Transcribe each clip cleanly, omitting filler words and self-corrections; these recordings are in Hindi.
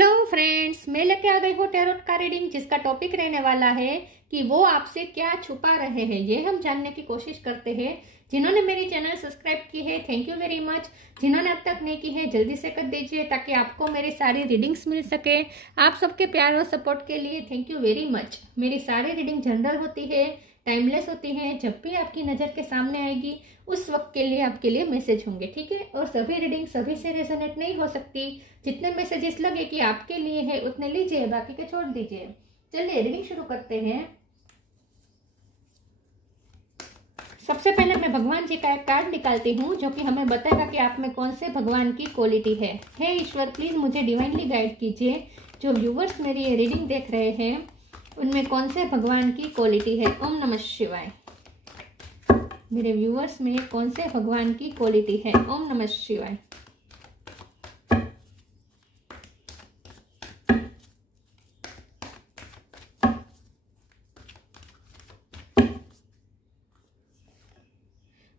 हेलो फ्रेंड्स, मैं लेके आ गई हूँ टैरोट का रीडिंग, जिसका टॉपिक रहने वाला है कि वो आपसे क्या छुपा रहे हैं। ये हम जानने की कोशिश करते हैं। जिन्होंने मेरी चैनल सब्सक्राइब की है, थैंक यू वेरी मच। जिन्होंने अब तक नहीं की है, जल्दी से कर दीजिए ताकि आपको मेरी सारी रीडिंग्स मिल सके। आप सबके प्यार और सपोर्ट के लिए थैंक यू वेरी मच। मेरी सारी रीडिंग जनरल होती है, टाइमलेस होती है। जब भी आपकी नज़र के सामने आएगी उस वक्त के लिए आपके लिए मैसेज होंगे, ठीक है। और सभी रीडिंग सभी से रेजोनेट नहीं हो सकती। जितने मैसेजेस लगे कि आपके लिए है उतने लीजिए, बाकी के छोड़ दीजिए। चलिए रीडिंग शुरू करते हैं। सबसे पहले मैं भगवान जी का एक कार्ड निकालती हूँ जो कि हमें बताएगा कि आप में कौन से भगवान की क्वालिटी है। हे ईश्वर, प्लीज मुझे डिवाइनली गाइड कीजिए। जो व्यूवर्स मेरी ये रीडिंग देख रहे हैं उनमें कौन से भगवान की क्वालिटी है। ओम नमः शिवाय। मेरे व्यूवर्स में कौन से भगवान की क्वालिटी है। ओम नमः शिवाय।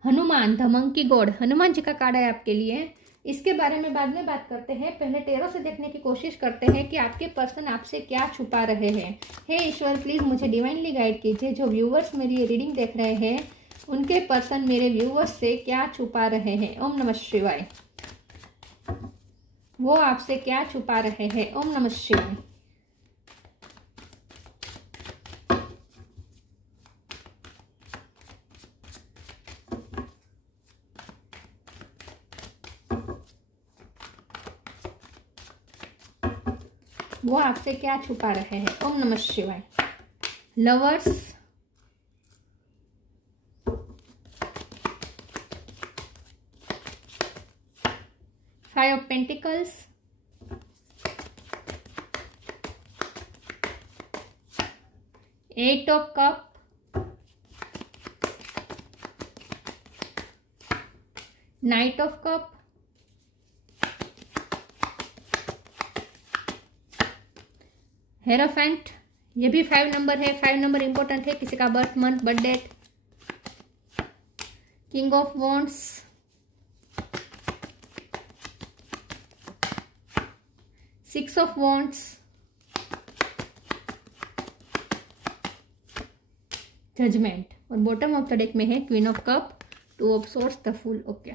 Hanuman, the monkey god, Hanuman ji का कार्ड है आपके लिए। इसके बारे में बाद में बात करते हैं। पहले टैरो से देखने की कोशिश करते हैं कि आपके पर्सन आपसे क्या छुपा रहे हैं। हे ईश्वर, प्लीज मुझे डिवाइनली गाइड कीजिए। जो व्यूवर्स मेरी ये रीडिंग देख रहे हैं उनके पर्सन मेरे व्यूवर्स से क्या छुपा रहे हैं। ओम नमः शिवाय। वो आपसे क्या छुपा रहे हैं। ओम नमः शिवाय। वो आपसे क्या छुपा रहे हैं। ओम नमः शिवाय। Lovers, five of pentacles, eight of cup, knight of cup, hierophant. ये भी 5 नंबर है। 5 नंबर इंपॉर्टेंट है। किसी का birth month, birth date. King of wands, six of wands, judgement. और बॉटम ऑफ द डेक में है queen of cup, two of swords, the fool. Okay,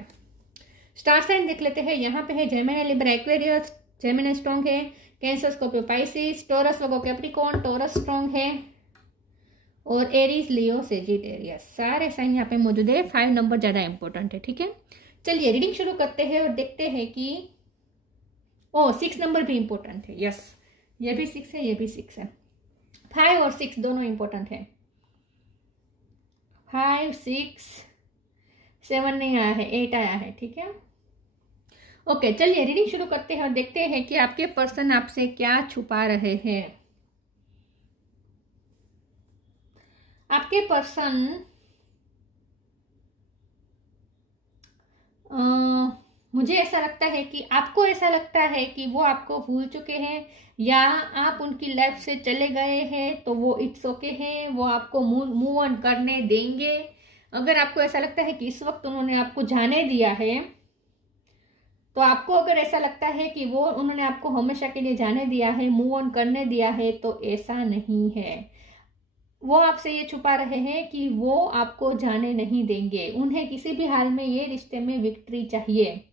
star sign देख लेते हैं। यहाँ पे है Gemini, Libra, Aquarius. Gemini strong है। Cancer, Scorpio, Pisces, Taurus, Virgo, Capricorn. Taurus strong है। और एरीज, लियो, सेजिटेरियस, सारे साइन यहाँ पे मौजूद है। 5 नंबर ज्यादा इंपॉर्टेंट है, ठीक है। चलिए रीडिंग शुरू करते हैं और देखते हैं कि 6 नंबर भी इंपॉर्टेंट है। यस, ये भी 6 है, ये भी 6 है। 5 और 6 दोनों इंपॉर्टेंट है। 5, 6, 7 नहीं आया है, 8 आया है, ठीक है। ओके, चलिए रीडिंग शुरू करते हैं और देखते हैं कि आपके पर्सन आपसे क्या छुपा रहे हैं। आपके पर्सन मुझे ऐसा लगता है कि आपको ऐसा लगता है कि वो आपको भूल चुके हैं या आप उनकी लाइफ से चले गए हैं, तो वो इट्स ओके है। वो आपको मूव ऑन करने देंगे। अगर आपको ऐसा लगता है कि इस वक्त उन्होंने आपको जाने दिया है, तो आपको अगर ऐसा लगता है कि वो उन्होंने आपको हमेशा के लिए जाने दिया है, मूव ऑन करने दिया है, तो ऐसा नहीं है। वो आपसे ये छुपा रहे हैं कि वो आपको जाने नहीं देंगे। उन्हें किसी भी हाल में ये रिश्ते में विक्ट्री चाहिए,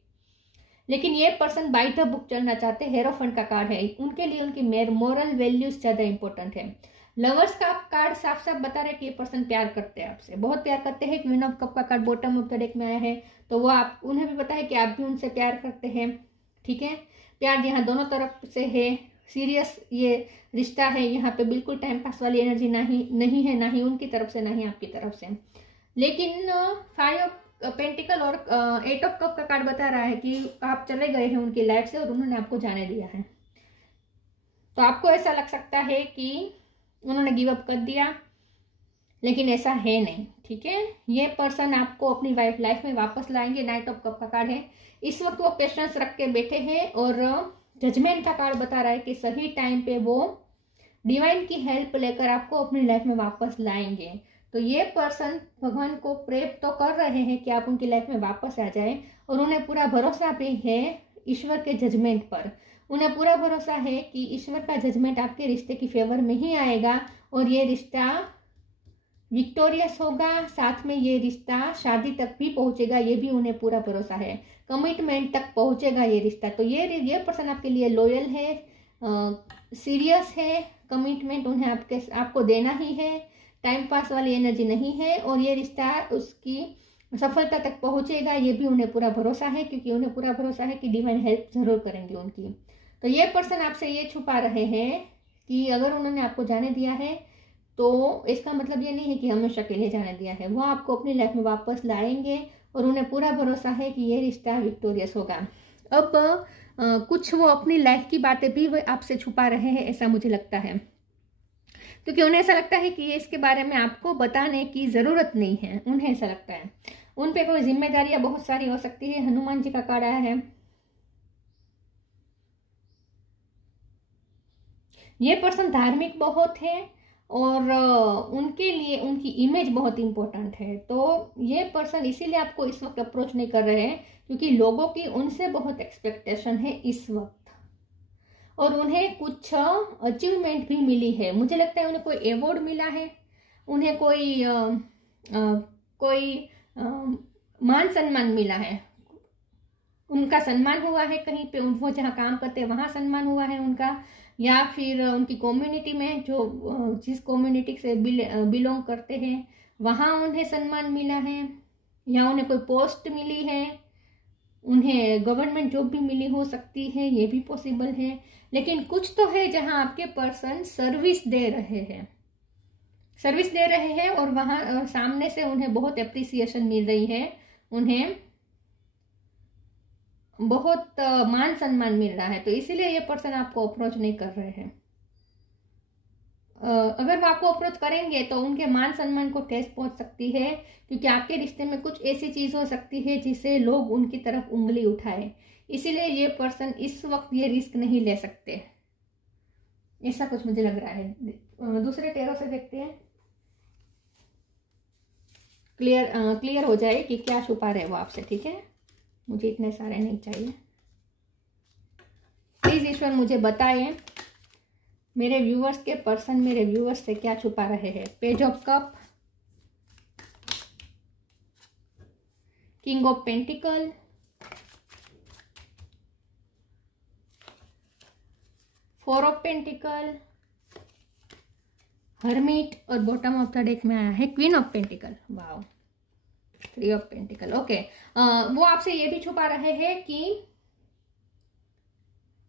लेकिन ये पर्सन बाय द बुक चलना चाहते हैं। हेरोफेंट का कार्ड है। उनके लिए उनकी मोरल वैल्यूज ज्यादा इंपॉर्टेंट है। लवर्स का कार्ड साफ साफ बता रहे कि ये पर्सन प्यार करते हैं, आपसे बहुत प्यार करते हैं। क्वीन ऑफ कप का card bottom of the deck में आया है, तो वो आप उन्हें भी पता है कि आप भी उनसे प्यार करते हैं, ठीक है। प्यार यहाँ दोनों तरफ से है। सीरियस ये रिश्ता है। यहाँ पे बिल्कुल टाइम पास वाली एनर्जी नहीं है, ना ही उनकी तरफ से ना ही आपकी तरफ से। लेकिन 5 ऑफ पेंटिकल और 8 ऑफ कप का कार्ड बता रहा है कि आप चले गए हैं उनकी लाइफ से और उन्होंने आपको जाने दिया है। तो आपको ऐसा लग सकता है कि उन्होंने गिव अप कर दिया, लेकिन ऐसा है नहीं, ठीक है। ये पर्सन आपको अपनी लाइफ में वापस लाएंगे। नाइट ऑफ कप का कार्ड है। इस वक्त वो क्वेश्चंस रख के बैठे हैं और जजमेंट का कार्ड बता रहा है कि सही टाइम पे वो डिवाइन की हेल्प लेकर आपको अपनी लाइफ में वापस लाएंगे। तो ये पर्सन भगवान को प्रे तो कर रहे हैं कि आप उनकी लाइफ में वापस आ जाए, और उन्हें पूरा भरोसा भी है ईश्वर के जजमेंट पर। उन्हें पूरा भरोसा है कि ईश्वर का जजमेंट आपके रिश्ते की फेवर में ही आएगा और ये रिश्ता विक्टोरियस होगा। साथ में ये रिश्ता शादी तक भी पहुंचेगा, ये भी उन्हें पूरा भरोसा है। कमिटमेंट तक पहुंचेगा ये रिश्ता। तो ये पर्सन आपके लिए लॉयल है, सीरियस है, कमिटमेंट उन्हें आपको देना ही है, टाइम पास वाली एनर्जी नहीं है, और ये रिश्ता उसकी सफलता तक पहुंचेगा, ये भी उन्हें पूरा भरोसा है, क्योंकि उन्हें पूरा भरोसा है कि डिवाइन हेल्प जरूर करेंगे उनकी। तो ये पर्सन आपसे ये छुपा रहे हैं कि अगर उन्होंने आपको जाने दिया है तो इसका मतलब ये नहीं है कि हमेशा के लिए जाने दिया है, वो आपको अपनी लाइफ में वापस लाएंगे और उन्हें पूरा भरोसा है कि ये रिश्ता विक्टोरियस होगा। अब कुछ वो अपनी लाइफ की बातें भी वो आपसे छुपा रहे हैं, ऐसा मुझे लगता है, क्योंकि उन्हें ऐसा लगता है कि ये इसके बारे में आपको बताने की ज़रूरत नहीं है। उन्हें ऐसा लगता है उन पे कोई जिम्मेदारियां बहुत सारी हो सकती है। हनुमान जी का कार्ड आया है। ये पर्सन धार्मिक बहुत है और उनके लिए उनकी इमेज बहुत इंपॉर्टेंट है। तो ये पर्सन इसीलिए आपको इस वक्त अप्रोच नहीं कर रहे हैं क्योंकि लोगों की उनसे बहुत एक्सपेक्टेशन है इस वक्त, और उन्हें कुछ अचीवमेंट भी मिली है। मुझे लगता है उन्हें कोई अवार्ड मिला है, उन्हें कोई मान सम्मान मिला है, उनका सम्मान हुआ है कहीं पे, वो जहाँ काम करते हैं वहाँ सम्मान हुआ है उनका, या फिर उनकी कम्युनिटी में जो जिस कम्युनिटी से बिलोंग करते हैं वहाँ उन्हें सम्मान मिला है, या उन्हें कोई पोस्ट मिली है, उन्हें गवर्नमेंट जॉब भी मिली हो सकती है, ये भी पॉसिबल है। लेकिन कुछ तो है जहाँ आपके पर्सन सर्विस दे रहे हैं और वहाँ सामने से उन्हें बहुत एप्रिसिएशन मिल रही है, उन्हें बहुत मान सम्मान मिल रहा है। तो इसीलिए ये पर्सन आपको अप्रोच नहीं कर रहे हैं। अगर वो आपको अप्रोच करेंगे तो उनके मान सम्मान को ठेस पहुंच सकती है, क्योंकि आपके रिश्ते में कुछ ऐसी चीज हो सकती है जिससे लोग उनकी तरफ उंगली उठाए। इसीलिए ये पर्सन इस वक्त ये रिस्क नहीं ले सकते, ऐसा कुछ मुझे लग रहा है। दूसरे टेरो से देखते हैं, क्लियर हो जाए कि क्या छुपा रहे वो आपसे। ठीक है, मुझे इतने सारे नहीं चाहिए। प्लीज ईश्वर मुझे बताएं मेरे व्यूअर्स के पर्सन मेरे व्यूअर्स से क्या छुपा रहे हैं। Page of cup, king of pentacle, four of pentacle, hermit, और बॉटम ऑफ द डेक में आया है queen of pentacle. Wow, three of pentacle. Okay, वो आपसे ये भी छुपा रहे हैं कि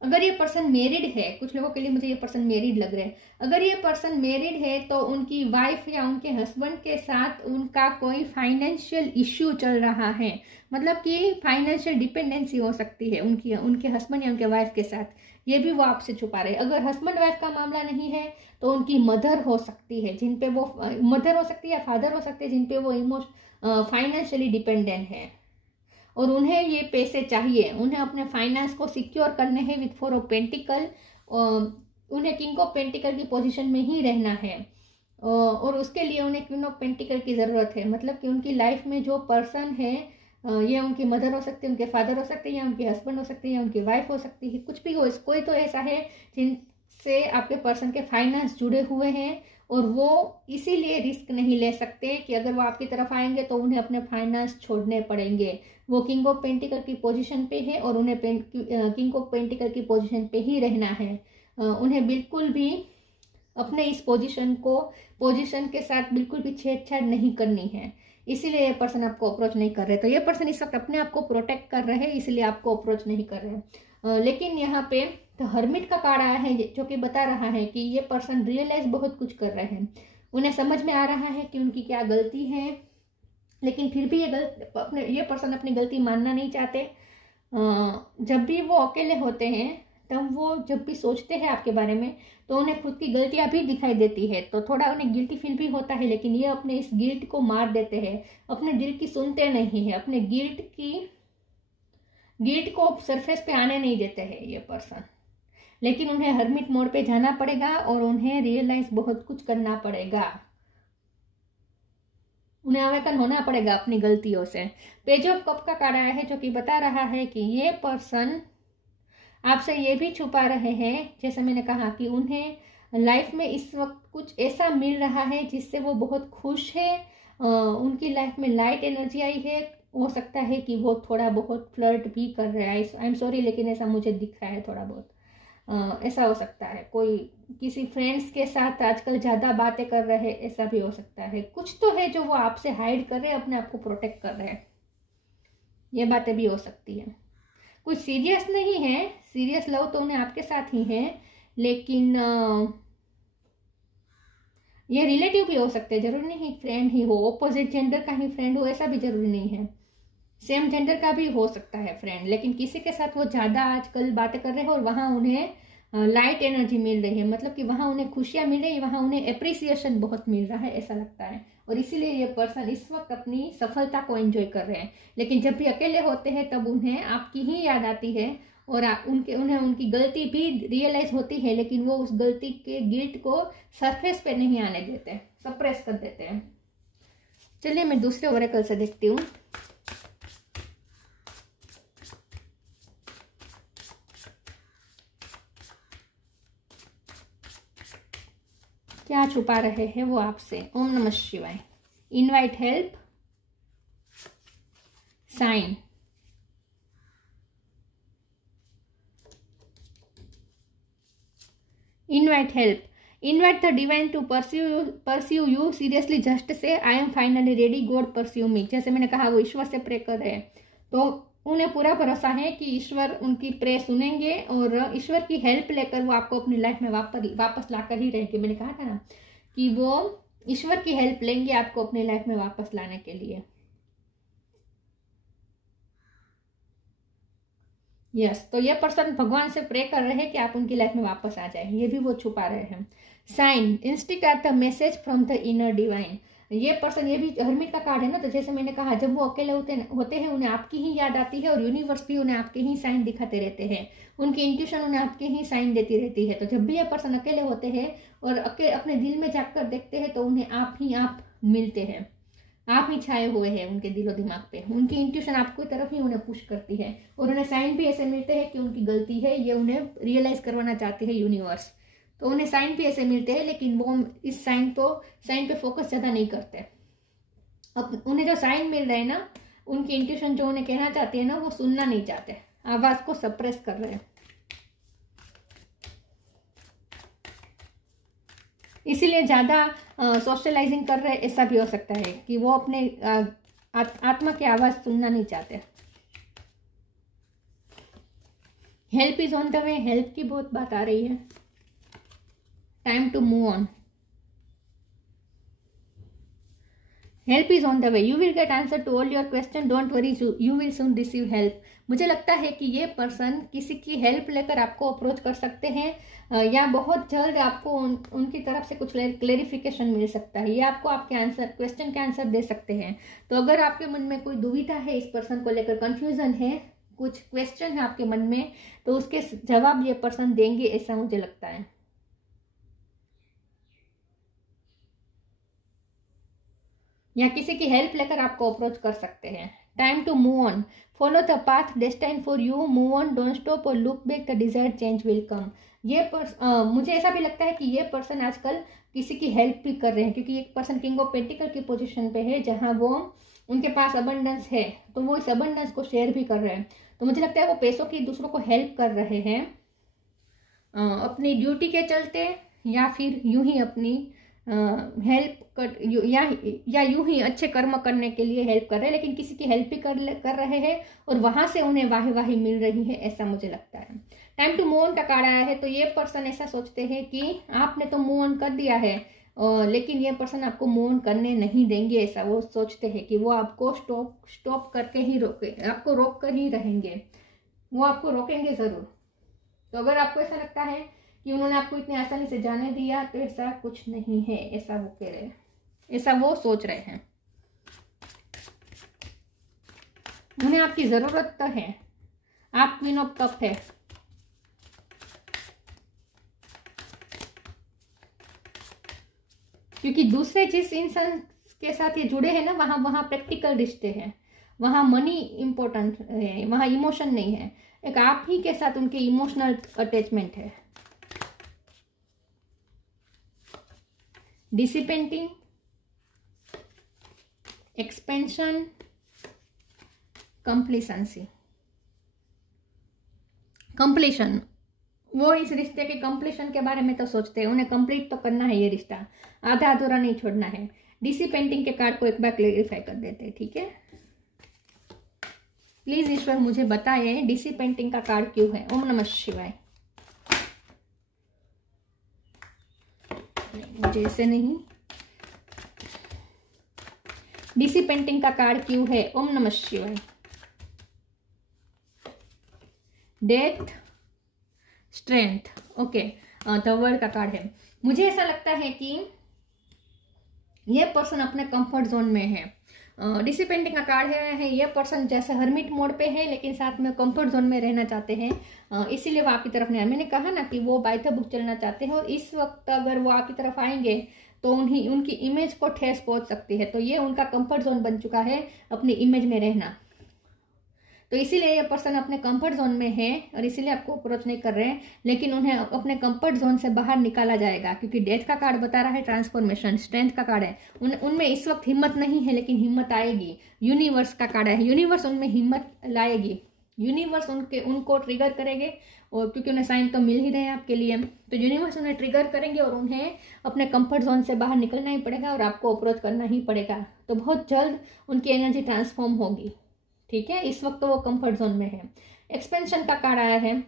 अगर ये पर्सन मैरिड है, कुछ लोगों के लिए मुझे ये पर्सन मैरिड लग रहे हैं, अगर ये पर्सन मैरिड है तो उनकी वाइफ या उनके हस्बैंड के साथ उनका कोई फाइनेंशियल इश्यू चल रहा है, मतलब कि फाइनेंशियल डिपेंडेंसी हो सकती है उनके हस्बैंड या उनके वाइफ के साथ, ये भी वो आपसे छुपा रहे हैं। अगर हस्बैंड वाइफ का मामला नहीं है तो उनकी मदर हो सकती है, जिन पे वो मदर हो सकती है या फादर हो सकते हैं जिन पे वो फाइनेंशियली डिपेंडेंट है और उन्हें ये पैसे चाहिए, उन्हें अपने फाइनेंस को सिक्योर करने हैं विथ फोर ऑफ पेंटिकल, उन्हें किंग ऑफ पेंटिकल की पोजीशन में ही रहना है और उसके लिए उन्हें क्वीन ऑफ पेंटिकल की ज़रूरत है। मतलब कि उनकी लाइफ में जो पर्सन है, ये उनकी मदर हो सकती है, उनके फादर हो सकते हैं, या उनके हस्बैंड हो सकते हैं, या उनकी वाइफ हो सकती है, कुछ भी हो, कोई तो ऐसा है जिनसे आपके पर्सन के फाइनेंस जुड़े हुए हैं और वो इसीलिए रिस्क नहीं ले सकते कि अगर वो आपकी तरफ आएंगे तो उन्हें अपने फाइनेंस छोड़ने पड़ेंगे। वो किंग ऑफ पेंटिकल की पोजीशन पे है और उन्हें किंग ऑफ पेंटिकल की पोजीशन पे ही रहना है। उन्हें बिल्कुल भी अपने इस पोजीशन के साथ बिल्कुल भी छेड़छाड़ नहीं करनी है, इसीलिए ये पर्सन आपको अप्रोच नहीं कर रहे। तो ये पर्सन इस वक्त अपने आप को प्रोटेक्ट कर रहे हैं, इसलिए आपको अप्रोच नहीं कर रहे। लेकिन यहाँ पे तो हर्मिट का कार्ड आया है जो कि बता रहा है कि ये पर्सन रियलाइज बहुत कुछ कर रहे हैं, उन्हें समझ में आ रहा है कि उनकी क्या गलती है, लेकिन फिर भी ये पर्सन अपनी गलती मानना नहीं चाहते। जब भी वो अकेले होते हैं तब वो जब भी सोचते हैं आपके बारे में तो उन्हें खुद की गलतियां भी दिखाई देती है, तो थोड़ा उन्हें गिल्टी फील भी होता है, लेकिन ये अपने इस गिल्ट को मार देते हैं, अपने दिल की सुनते नहीं है, अपने गिल्ट को सरफेस पे आने नहीं देते हैं ये पर्सन। लेकिन उन्हें हर्मिट मोड पे जाना पड़ेगा और उन्हें रियलाइज बहुत कुछ करना पड़ेगा, उन्हें अवेकन होना पड़ेगा अपनी गलतियों से। पेज ऑफ कप का कार्ड आया है जो कि बता रहा है कि ये पर्सन आपसे ये भी छुपा रहे हैं, जैसे मैंने कहा कि उन्हें लाइफ में इस वक्त कुछ ऐसा मिल रहा है जिससे वो बहुत खुश है। उनकी लाइफ में लाइट एनर्जी आई है। हो सकता है कि वो थोड़ा बहुत फ्लर्ट भी कर रहा है, आई एम सॉरी, लेकिन ऐसा मुझे दिख रहा है थोड़ा बहुत। ऐसा हो सकता है कोई किसी फ्रेंड्स के साथ आजकल ज़्यादा बातें कर रहे हैं, ऐसा भी हो सकता है। कुछ तो है जो वो आपसे हाइड कर रहे हैं, अपने आप को प्रोटेक्ट कर रहे हैं, ये बातें भी हो सकती है। कुछ सीरियस नहीं है, सीरियस लव तो उन्हें आपके साथ ही है, लेकिन ये रिलेटिव भी हो सकते हैं, जरूरी नहीं फ्रेंड ही हो, ऑपोजिट जेंडर का ही फ्रेंड हो ऐसा भी जरूरी नहीं है, सेम जेंडर का भी हो सकता है फ्रेंड। लेकिन किसी के साथ वो ज़्यादा आजकल बातें कर रहे हैं और वहाँ उन्हें लाइट एनर्जी मिल रही है, मतलब कि वहाँ उन्हें खुशियाँ मिल रही है, वहाँ उन्हें अप्रिसिएशन बहुत मिल रहा है, ऐसा लगता है। और इसीलिए ये पर्सन इस वक्त अपनी सफलता को एंजॉय कर रहे हैं। लेकिन जब भी अकेले होते हैं तब उन्हें आपकी ही याद आती है और उन्हें उनकी गलती भी रियलाइज होती है, लेकिन वो उस गलती के गिल्ट को सरफेस पे नहीं आने देते, सप्रेस कर देते हैं। चलिए मैं दूसरे ओरेकल से देखती हूँ। क्या छुपा रहे हैं वो आपसे। ओम नमः शिवाय। Invite help, sign, invite help, invite the divine to pursue you seriously, just say I am finally ready, god pursue me. जैसे मैंने कहा वो ईश्वर से प्रे कर रहे हैं, तो उन्हें पूरा भरोसा है कि ईश्वर उनकी प्रे सुनेंगे और ईश्वर की हेल्प लेकर वो आपको अपनी लाइफ में वापस लाकर ही रहेंगे। मैंने कहा था ना कि वो ईश्वर की हेल्प लेंगे आपको अपनी लाइफ में वापस लाने के लिए। यस, तो ये पर्सन भगवान से प्रे कर रहे हैं कि आप उनकी लाइफ में वापस आ जाए, ये भी वो छुपा रहे हैं। Sign, instinct are the message from the inner divine. ये पर्सन, ये भी हर्मिट का कार्ड है ना, तो जैसे मैंने कहा जब वो अकेले होते हैं उन्हें आपकी ही याद आती है और यूनिवर्स भी उन्हें आपके ही साइन दिखाते रहते हैं, उनकी इंट्यूशन उन्हें आपके ही साइन देती रहती है। तो जब भी ये पर्सन अकेले होते हैं और अपने दिल में जाकर देखते हैं तो उन्हें आप ही आप मिलते हैं, आप ही छाए हुए हैं उनके दिलो दिमाग पे, उनकी इंट्यूशन आपको तरफ ही उन्हें पुश करती है और उन्हें साइन भी ऐसे मिलते हैं कि उनकी गलती है, ये उन्हें रियलाइज करवाना चाहते हैं यूनिवर्स। तो उन्हें साइन भी ऐसे मिलते हैं, लेकिन वो इस साइन पे फोकस ज़्यादा नहीं करते। अब उन्हें जो साइन मिल रहे हैं ना, उनकी इंट्यूशन जो उन्हें कहना चाहती है ना, वो सुनना नहीं चाहते, आवाज़ को सप्रेस कर रहे हैं। इसीलिए ज़्यादा सोशलाइजिंग कर रहे हैं, ऐसा भी हो सकता है कि वो अपने आत्मा की आवाज़ सुनना नहीं चाहते। Help is on the way, help की बहुत बात आ रही है। Time to move on, help is on the way, you will get answer to all your question, don't worry, you will soon receive help. मुझे लगता है कि ये पर्सन किसी की हेल्प लेकर आपको अप्रोच कर सकते हैं या बहुत जल्द आपको उनकी तरफ से कुछ क्लेरिफिकेशन मिल सकता है, ये आपको आपके आंसर, क्वेश्चन के आंसर दे सकते हैं। तो अगर आपके मन में कोई दुविधा है इस पर्सन को लेकर, कंफ्यूजन है, कुछ क्वेश्चन है आपके मन में, तो उसके जवाब ये पर्सन देंगे, ऐसा मुझे लगता है। या किसी की हेल्प लेकर आपको अप्रोच कर सकते हैं। Time to move on, follow the path destined for you, move on, don't stop और look back, the desired change will come. ये मुझे ऐसा भी लगता है कि ये पर्सन आजकल किसी की हेल्प भी कर रहे हैं, क्योंकि एक पर्सन किंग ऑफ पेंटिकल की पोजीशन पे है, जहां वो उनके पास अबंडेंस है, तो वो इस अबंडेंस को शेयर भी कर रहे हैं। तो मुझे लगता है वो पैसों की दूसरों को हेल्प कर रहे हैं अपनी ड्यूटी के चलते, या फिर यूं ही अपनी हेल्प कर या यूं ही अच्छे कर्म करने के लिए हेल्प कर रहे हैं, लेकिन किसी की हेल्प भी कर रहे हैं और वहां से उन्हें वाही मिल रही है, ऐसा मुझे लगता है। टाइम टू मूव ऑन का कार्ड आया है, तो ये पर्सन ऐसा सोचते हैं कि आपने तो मूव ऑन कर दिया है, लेकिन ये पर्सन आपको मूव ऑन करने नहीं देंगे, ऐसा वो सोचते हैं कि वो आपको स्टॉप करके ही आपको रोक कर ही रहेंगे, वो आपको रोकेंगे जरूर। तो अगर आपको ऐसा लगता है कि उन्होंने आपको इतनी आसानी से जाने दिया, तो ऐसा कुछ नहीं है, ऐसा वो कह रहे हैं, ऐसा वो सोच रहे हैं। उन्हें आपकी जरूरत तो है, आप क्वीन ऑफ कप है। क्योंकि दूसरे जिस इंसान के साथ ये जुड़े हैं ना, वहाँ प्रैक्टिकल रिश्ते हैं, वहाँ मनी इम्पोर्टेंट है, वहाँ इमोशन नहीं है। एक आप ही के साथ उनके इमोशनल अटैचमेंट है। डिसिपेंटिंग, एक्सपेंशन, कंप्लीसेंसी। कंप्लीशन, वो इस रिश्ते के कंप्लीशन के बारे में तो सोचते हैं, उन्हें कंप्लीट तो करना है, ये रिश्ता आधा अधूरा नहीं छोड़ना है। डिसिपेंटिंग के कार्ड को एक बार क्लेरिफाई कर देते हैं, ठीक है। प्लीज ईश्वर मुझे बताइए डिसिपेंटिंग का कार्ड क्यों है। ओम नमः शिवाय। मुझे ऐसे नहीं, डिसिपेंटिंग का कार्ड क्यों है। ओम नमः शिवाय। Death, strength, okay, the world का कार्ड है। मुझे ऐसा लगता है कि ये पर्सन अपने कंफर्ट जोन में है। डिसिपेंटिंग का कार्ड है ये पर्सन जैसे हर्मिट मोड पे है, लेकिन साथ में कंफर्ट जोन में रहना चाहते हैं, इसीलिए वो आपकी तरफ नहीं आए। मैंने कहा ना कि वो बाय द बुक चलना चाहते हैं, और इस वक्त अगर वो आपकी तरफ आएंगे तो उनकी इमेज को ठेस पहुंच सकती है। तो ये उनका कंफर्ट जोन बन चुका है, अपनी इमेज में रहना। तो इसीलिए ये पर्सन अपने कंफर्ट जोन में है और इसीलिए आपको अप्रोच नहीं कर रहे हैं, लेकिन उन्हें अपने कंफर्ट जोन से बाहर निकाला जाएगा, क्योंकि डेथ का कार्ड बता रहा है ट्रांसफॉर्मेशन, स्ट्रेंथ का कार्ड है। उनमें इस वक्त हिम्मत नहीं है, लेकिन हिम्मत आएगी। यूनिवर्स का कार्ड है, यूनिवर्स उनमें हिम्मत लाएगी, यूनिवर्स उनको ट्रिगर करेंगे, और क्योंकि उन्हें साइन तो मिल ही रहे हैं आपके लिए, तो यूनिवर्स उन्हें ट्रिगर करेंगे और उन्हें अपने कंफर्ट जोन से बाहर निकलना ही पड़ेगा और आपको अप्रोच करना ही पड़ेगा। तो बहुत जल्द उनकी एनर्जी ट्रांसफॉर्म होगी, ठीक है। इस वक्त तो वो कंफर्ट जोन में है। एक्सपेंशन का कार्ड आया है,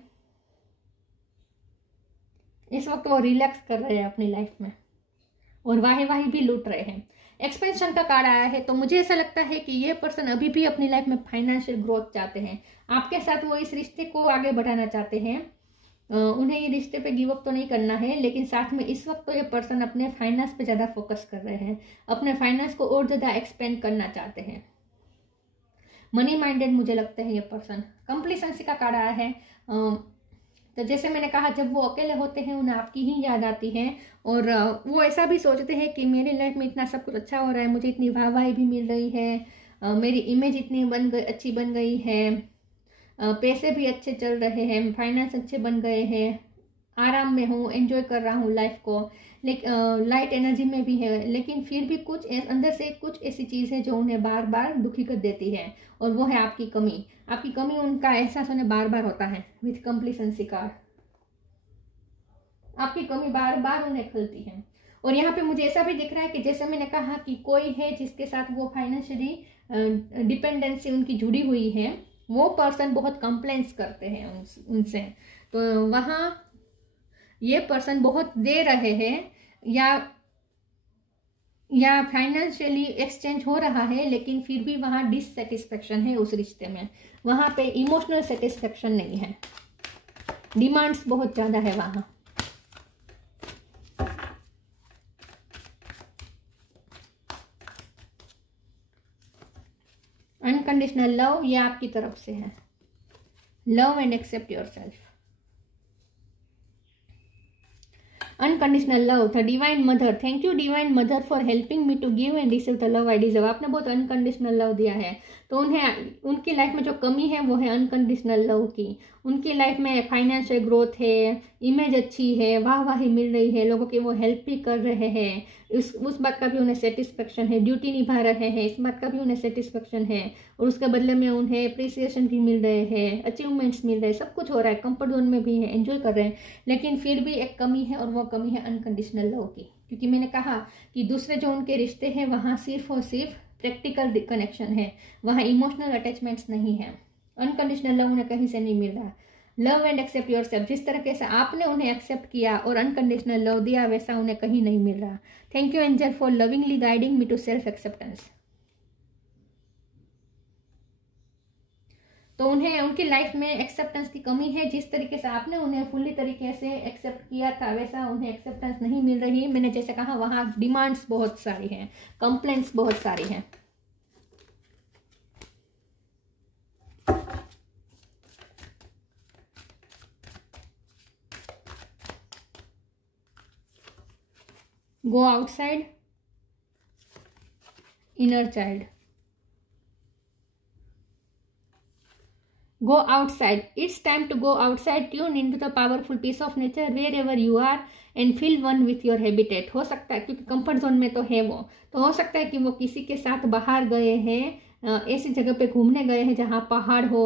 इस वक्त वो रिलैक्स कर रहे हैं अपनी लाइफ में और वाही भी लूट रहे हैं। एक्सपेंशन का कार्ड आया है, तो मुझे ऐसा लगता है कि ये पर्सन अभी भी अपनी लाइफ में फाइनेंशियल ग्रोथ चाहते हैं। आपके साथ वो इस रिश्ते को आगे बढ़ाना चाहते हैं, उन्हें ये रिश्ते पे गिव अप तो नहीं करना है, लेकिन साथ में इस वक्त तो ये पर्सन अपने फाइनेंस पे ज़्यादा फोकस कर रहे हैं, अपने फाइनेंस को और ज़्यादा एक्सपेंड करना चाहते हैं। मनी माइंडेड मुझे लगता है ये पर्सन। कंप्लीसेंसी का कार्ड आया है, तो जैसे मैंने कहा जब वो अकेले होते हैं उन्हें आपकी ही याद आती है, और वो ऐसा भी सोचते हैं कि मेरी लाइफ में इतना सब कुछ अच्छा हो रहा है, मुझे इतनी वाहवाही भी मिल रही है, मेरी इमेज इतनी अच्छी बन गई है, पैसे भी अच्छे चल रहे हैं, फाइनेंस अच्छे बन गए हैं, आराम में हूँ, एंजॉय कर रहा हूँ लाइफ को, लाइट एनर्जी में भी है, लेकिन फिर भी कुछ अंदर से कुछ ऐसी चीज़ है जो उन्हें बार बार दुखी कर देती है, और वो है आपकी कमी। आपकी कमी उनका एहसास उन्हें बार बार होता है। विथ कंप्लीसेंसी कार्ड आपकी कमी बार बार उन्हें खलती है। और यहाँ पे मुझे ऐसा भी दिख रहा है कि जैसे मैंने कहा कि कोई है जिसके साथ वो फाइनेंशियली डिपेंडेंसी उनकी जुड़ी हुई है, वो पर्सन बहुत कंप्लेंट्स करते हैं उनसे, तो वहाँ ये पर्सन बहुत दे रहे हैं, या फाइनेंशियली एक्सचेंज हो रहा है, लेकिन फिर भी वहाँ डिससेटिस्फेक्शन है उस रिश्ते में, वहाँ पे इमोशनल सेटिस्फेक्शन नहीं है, डिमांड्स बहुत ज़्यादा है वहाँ। अनकंडीशनल लव ये आपकी तरफ से है, love and accept yourself. Unconditional love, the divine mother, thank you divine mother for helping me to give and receive the love I deserve. आपने बहुत अनकंडीशनल लव दिया है, तो उन्हें उनकी लाइफ में जो कमी है वो है अनकंडीशनल लव की। उनकी लाइफ में फाइनेंशियल ग्रोथ है, इमेज अच्छी है, वाहवाही मिल रही है, लोगों की वो हेल्प भी कर रहे हैं, उस बात का भी उन्हें सेटिस्फेक्शन है, ड्यूटी निभा रहे हैं, इस बात का भी उन्हें सेटिस्फेक्शन है, और उसके बदले में उन्हें अप्रिसिएशन भी मिल रहे हैं, अचीवमेंट्स मिल रहे हैं, सब कुछ हो रहा है, कंफर्ट जोन में भी है, एंजॉय कर रहे हैं, लेकिन फिर भी एक कमी है, और वो कमी है अनकंडीशनल लव की। क्योंकि मैंने कहा कि दूसरे जो उनके रिश्ते हैं वहाँ सिर्फ और सिर्फ प्रैक्टिकल कनेक्शन है, वहाँ इमोशनल अटैचमेंट्स नहीं है, अनकंडीशनल लव उन्हें कहीं से नहीं मिल रहा। लव एंड एक्सेप्ट योरसेल्फ, जिस तरीके से आपने उन्हें एक्सेप्ट किया और अनकंडीशनल लव दिया, वैसा उन्हें कहीं नहीं मिल रहा। Thank you angel for lovingly guiding me to self acceptance. तो उन्हें उनकी लाइफ में एक्सेप्टेंस की कमी है, जिस तरीके से आपने उन्हें फुल्ली तरीके से एक्सेप्ट किया था वैसा उन्हें एक्सेप्टेंस नहीं मिल रही। मैंने जैसे कहा वहाँ डिमांड्स बहुत सारी हैं, कंप्लेंट्स बहुत सारी हैं। Go outside, inner child, Go outside. It's time to go outside. Tune into the powerful piece of nature wherever you are and feel one with your habitat. हो सकता है, क्योंकि कंफर्ट जोन में तो है वो, तो हो सकता है कि वो किसी के साथ बाहर गए हैं, ऐसी जगह पे घूमने गए हैं जहाँ पहाड़ हो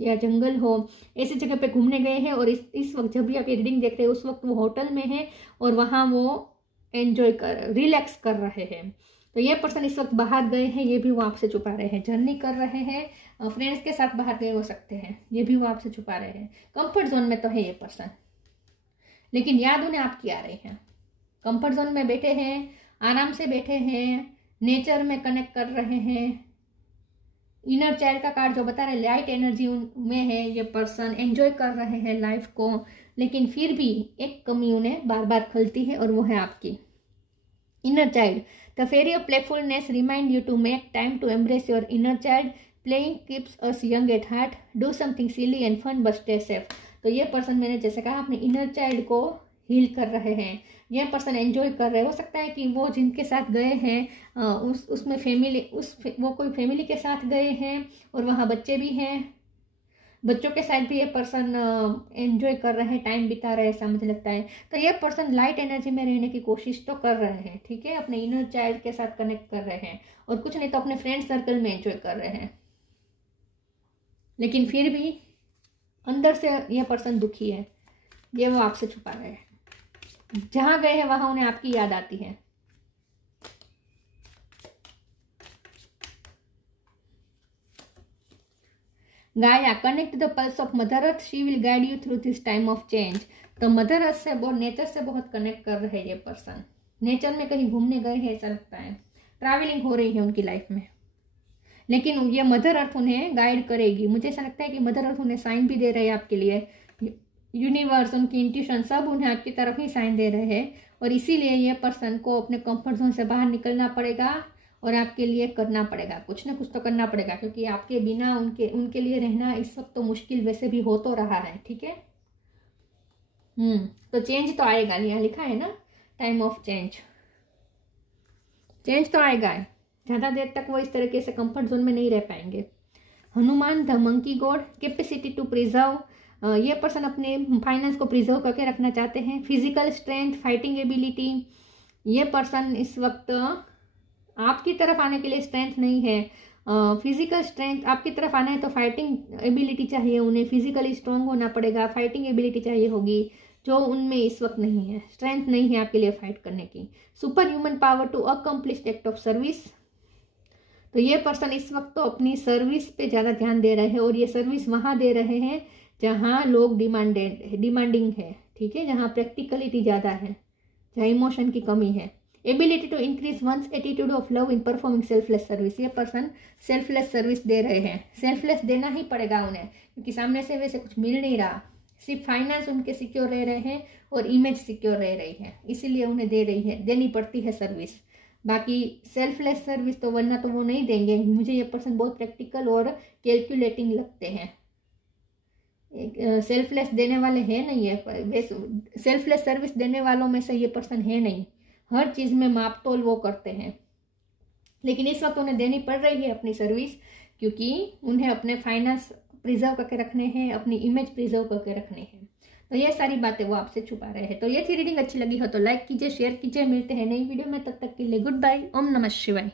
या जंगल हो, ऐसी जगह पे घूमने गए हैं। और इस वक्त जब भी आप ये रीडिंग देख रहे हैं उस वक्त वो होटल में है और वहाँ वो एंजॉय रिलैक्स कर रहे हैं। तो ये पर्सन इस वक्त बाहर गए हैं, ये भी वो आपसे छुपा रहे हैं। जर्नी कर रहे हैं, फ्रेंड्स के साथ बाहर गए हो सकते हैं, ये भी वो आपसे छुपा रहे हैं। कंफर्ट जोन में तो है ये पर्सन, लेकिन याद उन्हें आपकी आ रही है। कंफर्ट जोन में बैठे हैं, आराम से बैठे हैं, नेचर में कनेक्ट कर रहे हैं। इनर चाइल्ड का कार्ड जो बता रहे लाइट एनर्जी में है, ये पर्सन एंजॉय कर रहे हैं लाइफ को, लेकिन फिर भी एक कमी उन्हें बार बार खलती है और वो है आपकी inner child. The fairy of playfulness remind you to make time to embrace your inner child. Playing keeps us young at heart. Do something silly and fun but stay safe. तो ये पर्सन, मैंने जैसे कहा, अपने इनर चाइल्ड को हील कर रहे हैं। यह पर्सन एंजॉय कर रहे हैं। हो सकता है कि वो जिनके साथ गए हैं उसमें फैमिली वो कोई फैमिली के साथ गए हैं और वहाँ बच्चे भी हैं, बच्चों के साथ भी ये पर्सन एंजॉय कर रहे हैं, टाइम बिता रहे हैं, ऐसा मुझे लगता है। तो ये पर्सन लाइट एनर्जी में रहने की कोशिश तो कर रहे हैं, ठीक है, अपने इनर चाइल्ड के साथ कनेक्ट कर रहे हैं और कुछ नहीं तो अपने फ्रेंड सर्कल में एंजॉय कर रहे हैं। लेकिन फिर भी अंदर से यह पर्सन दुखी है, ये वो आपसे छुपा रहे हैं। जहां गए हैं वहां उन्हें आपकी याद आती है। गाया, connect the pulse of mother earth, she will guide you through this time of change. तो मदर अर्थ से बहुत, नेचर से बहुत कनेक्ट कर रहे हैं ये पर्सन। नेचर में कहीं घूमने गए हैं ऐसा लगता है, ट्रैवलिंग हो रही है उनकी लाइफ में, लेकिन ये मदर अर्थ उन्हें गाइड करेगी। मुझे ऐसा लगता है कि मदर अर्थ उन्हें साइन भी दे रहे हैं आपके लिए। यूनिवर्स, उनकी इंट्यूशन, सब उन्हें आपकी तरफ ही साइन दे रहे हैं और इसीलिए ये पर्सन को अपने कंफर्ट जोन से बाहर निकलना पड़ेगा और आपके लिए करना पड़ेगा, कुछ ना कुछ तो करना पड़ेगा, क्योंकि आपके बिना उनके लिए रहना इस वक्त तो मुश्किल वैसे भी हो तो रहा है, ठीक है। तो चेंज तो आएगा, यहाँ लिखा है ना, टाइम ऑफ चेंज। चेंज तो आएगा, ज़्यादा देर तक वो इस तरीके से कंफर्ट जोन में नहीं रह पाएंगे। Hanuman, the monkey god, capacity to preserve, ये पर्सन अपने फाइनेंस को प्रिजर्व करके रखना चाहते हैं। फिजिकल स्ट्रेंथ, फाइटिंग एबिलिटी, ये पर्सन इस वक्त आपकी तरफ आने के लिए स्ट्रेंथ नहीं है। फिजिकल स्ट्रेंथ, आपकी तरफ आना है तो फाइटिंग एबिलिटी चाहिए उन्हें, फिजिकली स्ट्रांग होना पड़ेगा, फाइटिंग एबिलिटी चाहिए होगी, जो उनमें इस वक्त नहीं है। स्ट्रेंथ नहीं है आपके लिए फाइट करने की। Super human power to accomplish act of service, तो ये पर्सन इस वक्त तो अपनी सर्विस पे ज़्यादा ध्यान दे रहे हैं और ये सर्विस वहाँ दे रहे हैं जहाँ लोग डिमांडिंग है, ठीक है, जहाँ प्रैक्टिकलिटी ज़्यादा है, जहाँ इमोशन की कमी है। Ability to increase one's attitude of love in performing selfless service, ये पर्सन सेल्फलेस सर्विस दे रहे हैं। सेल्फलेस देना ही पड़ेगा उन्हें, क्योंकि सामने से वैसे कुछ मिल नहीं रहा, सिर्फ फाइनेंस उनके सिक्योर रह रहे हैं और इमेज सिक्योर रह रही है, इसीलिए उन्हें देनी पड़ती है सर्विस। बाकी सेल्फलेस सर्विस तो वरना तो वो नहीं देंगे। मुझे ये पर्सन बहुत प्रैक्टिकल और कैलकुलेटिंग लगते हैं। सेल्फलेस देने वाले हैं नहीं है, सेल्फलेस सर्विस देने वालों में से ये पर्सन है नहीं, हर चीज़ में माप तोल वो करते हैं। लेकिन इस वक्त उन्हें देनी पड़ रही है अपनी सर्विस, क्योंकि उन्हें अपने फाइनेंस प्रिजर्व करके रखने हैं, अपनी इमेज प्रिजर्व करके रखने हैं। तो ये सारी बातें वो आपसे छुपा रहे हैं। तो ये थी रीडिंग, अच्छी लगी हो तो लाइक कीजिए, शेयर कीजिए। मिलते हैं नई वीडियो में, तब तक के लिए गुड बाय। ओम नमः शिवाय।